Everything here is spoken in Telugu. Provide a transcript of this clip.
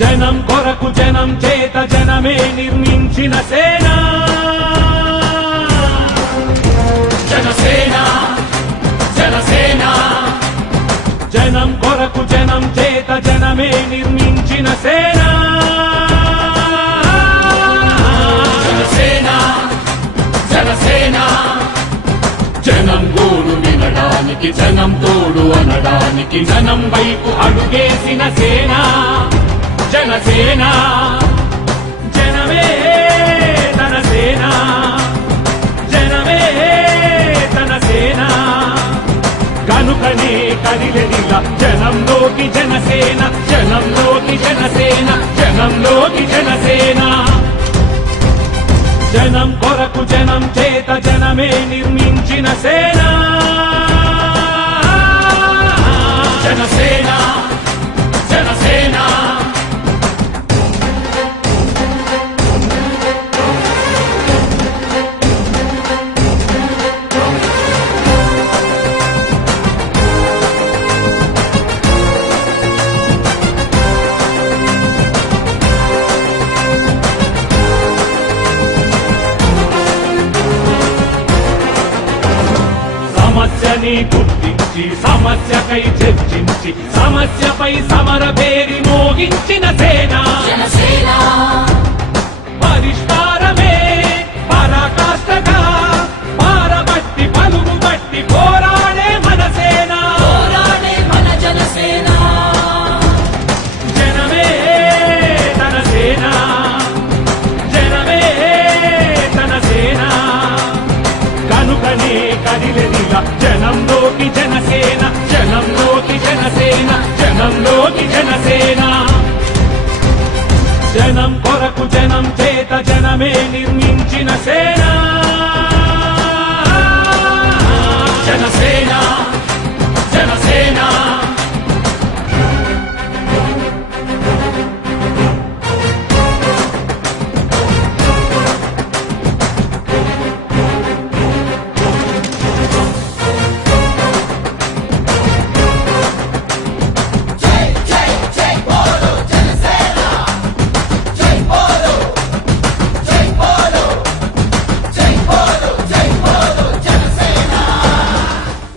జనం కొరకు జనం చేత జనమే నిర్మించిన సేన జనసేన జనసేన జనం కొరకు జనం చేత జనమే నిర్మించిన సేన జనసేన జనసేన జనం గోడు వినడానికి జనం తోడు అనడానికి జనం వైపు అడుగేసిన సేన జనసేన జనమే తన సేన జనమే తన సేన కనుకనే కదిలెదిలా జనంలోకి జనసేన జనంలోకి జనసేన జనంలోకి జనసేన జనం కొరకు జనం చేత జనమే నిర్మించిన సేన జనసేన జనసేన సమస్యని గుర్తించి సమస్యకై చర్చించి సమస్యపై సమర పేరి మోగించిన సేన పరిష్కారమే పరాకాష్ఠగా పారబట్టి పలుగు బట్టి పోరాడే మన సేన జనసేన జనమే తన సేన జనమే తన సేన కనుకనే కదిలెదిలా జనంలోకి జనసేన జనంలోకి జనసేన జనంలోకి జనసేన జనం కొరకు జనం చేత జనమే నిర్మించిన